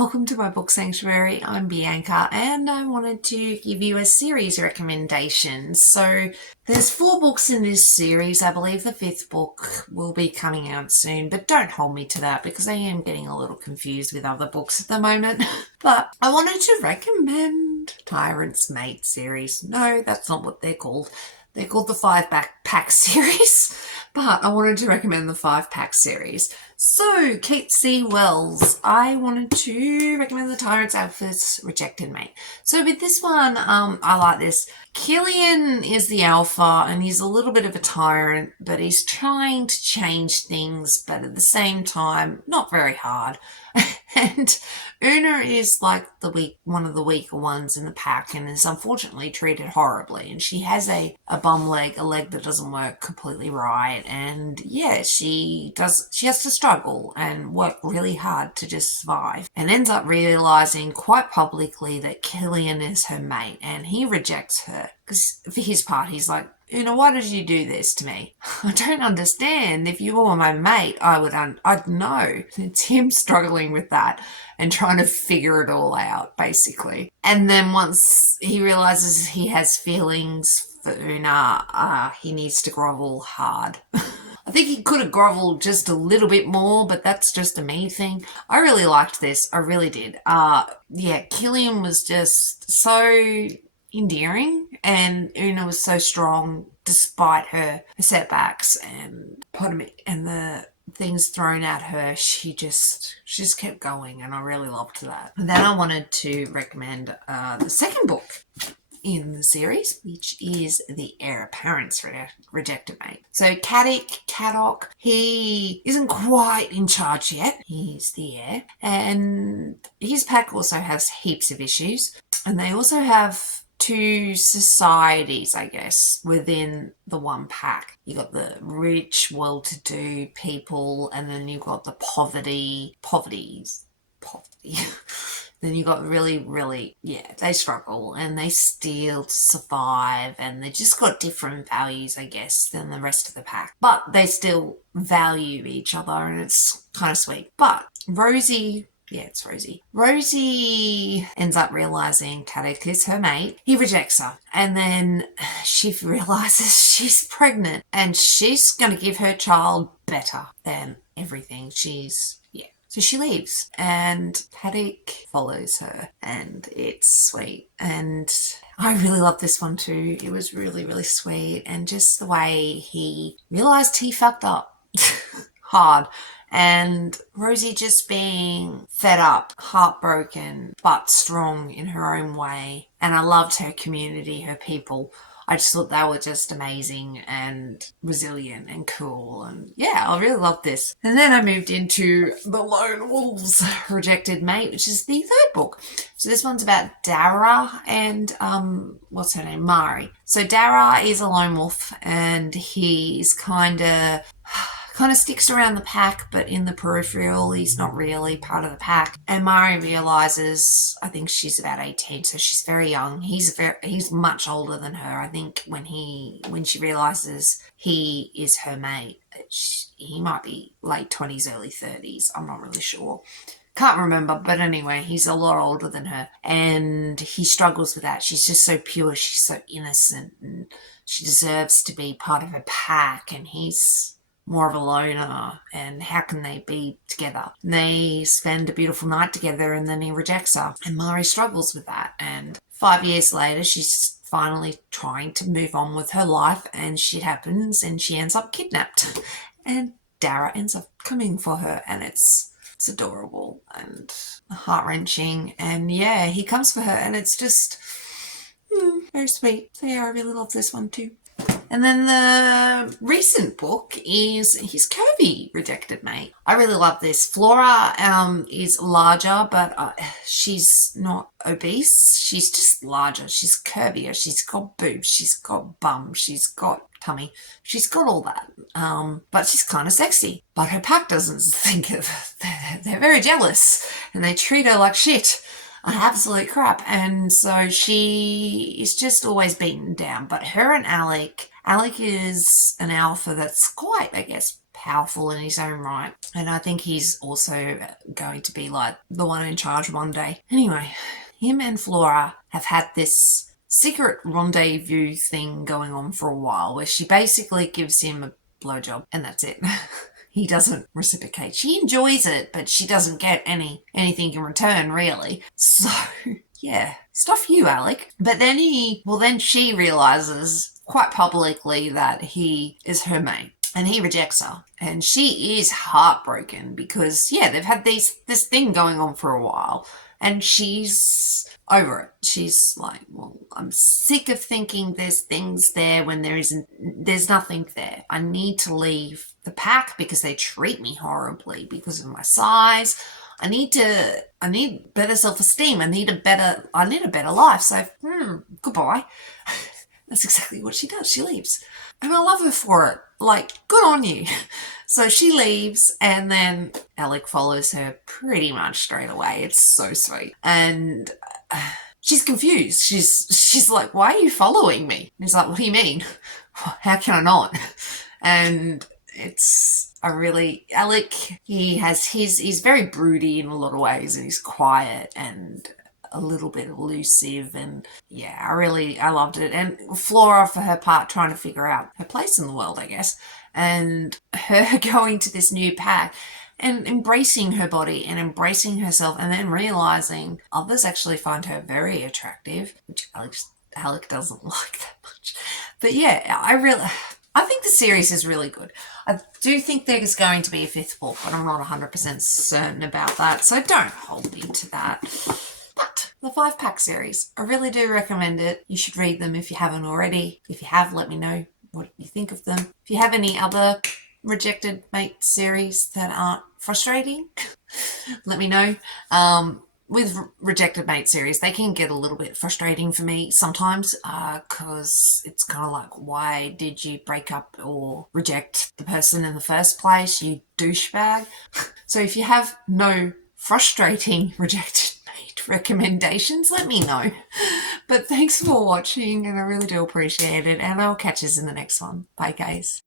welcome to my book sanctuary. I'm Bianca and I wanted to give you a series recommendation. So there's 4 books in this series. I believe the 5th book will be coming out soon, but don't hold me to that because I am getting a little confused with other books at the moment. But I wanted to recommend Tyrant's Mate series. No, that's not what they're called. They're called the 5-pack series, but I wanted to recommend the 5-pack series. So, Kate C. Wells, I wanted to recommend the Tyrant's Alpha's Rejected Mate. So with this one, I like this. Killian is the alpha and he's a little bit of a tyrant, but he's trying to change things, but at the same time, not very hard. And Una is like one of the weaker ones in the pack and is unfortunately treated horribly. And she has a bum leg, a leg that doesn't work completely right. And yeah, she has to struggle and work really hard to just survive. And ends up realizing quite publicly that Killian is her mate and he rejects her. Because for his part, he's like, why did you do this to me? I don't understand. If you were my mate, I'd know. It's him struggling with that and trying to figure it all out, basically. And then once he realizes he has feelings for Una, he needs to grovel hard. I think he could have groveled just a little bit more, but that's just a me thing. I really liked this. I really did. Killian was just so endearing and Una was so strong despite her setbacks and the things thrown at her. She just kept going and I really loved that. And then I wanted to recommend the second book in the series, which is The Heir Apparent's Rejected Mate. So Caddock, he isn't quite in charge yet. He's the heir. And his pack also has heaps of issues. And they also have 2 societies, I guess, within the one pack. You got the rich, well-to-do people, and then you've got the poverty. Then you got really, they struggle and they steal to survive and they just got different values, I guess, than the rest of the pack. But they still value each other and it's kind of sweet. But Rosie. Rosie ends up realizing Caddock is her mate. He rejects her. And then she realizes she's pregnant and she's going to give her child better than everything. So she leaves and Caddock follows her and it's sweet. And I really love this one too. It was really, really sweet. And just the way he realized he fucked up hard. And Rosie just being fed up, heartbroken, but strong in her own way. And I loved her community, her people. I just thought they were just amazing and resilient and cool. And yeah, I really loved this. And then I moved into The Lone Wolf's Rejected Mate, which is the 3rd book. So this one's about Dara and, what's her name? Mari. So Dara is a lone wolf and he's kind of sticks around the pack, but in the peripheral, he's not really part of the pack. And Mari realizes, I think she's about 18, so she's very young. He's much older than her. I think when she realizes he is her mate, he might be late 20s, early 30s. I'm not really sure. Can't remember, but anyway, he's a lot older than her and he struggles with that. She's just so pure, she's so innocent and she deserves to be part of a pack and he's more of a loner and how can they be together? And they spend a beautiful night together and then he rejects her and Mari struggles with that. And 5 years later, she's finally trying to move on with her life and shit happens and she ends up kidnapped and Dara ends up coming for her and it's adorable and heart-wrenching and yeah, he comes for her and it's just very sweet. So yeah, I really love this one too. And then the recent book is his curvy Rejected Mate. I really love this. Flora is larger, but she's not obese. She's just larger. She's curvier. She's got boobs. She's got bum. She's got tummy. She's got all that. But she's kind of sexy. But her pack doesn't think of it. They're very jealous and they treat her like shit. Absolute crap. And so she is just always beaten down. But her and Alec Alec is an alpha that's quite, I guess, powerful in his own right. And I think he's also going to be like the one in charge one day. Anyway, him and Flora have had this secret rendezvous thing going on for a while where she basically gives him a blowjob and that's it. He doesn't reciprocate. She enjoys it, but she doesn't get anything in return, really. So, yeah, stuff you, Alec. But then she realizes quite publicly that he is her mate. And he rejects her. And she is heartbroken because, yeah, they've had this thing going on for a while. And she's over it. She's like, well, I'm sick of thinking there's things there when there's nothing there. I need to leave the pack because they treat me horribly because of my size. I need better self-esteem. I need a better life. So, goodbye. That's exactly what she does. She leaves. And I love her for it. Like, good on you. So she leaves and then Alec follows her pretty much straight away. It's so sweet. And she's confused. She's like, why are you following me? And he's like, what do you mean? How can I not? And Alec, he's very broody in a lot of ways and he's quiet and a little bit elusive, and yeah, I loved it. And Flora, for her part, trying to figure out her place in the world, I guess, and her going to this new pack and embracing her body and embracing herself, and then realizing others actually find her very attractive, which Alec doesn't like that much. But yeah, I think the series is really good. I do think there's going to be a fifth book, but I'm not 100% certain about that, so don't hold me to that. But the 5-pack series, I really do recommend it. You should read them if you haven't already. If you have, let me know what you think of them. If you have any other rejected mate series that aren't frustrating, let me know. With rejected mate series, they can get a little bit frustrating for me sometimes because it's kind of like, why did you break up or reject the person in the first place, you douchebag? So if you have no frustrating rejected mate recommendations, let me know. But thanks for watching and I really do appreciate it, and I'll catch you in the next one. Bye guys.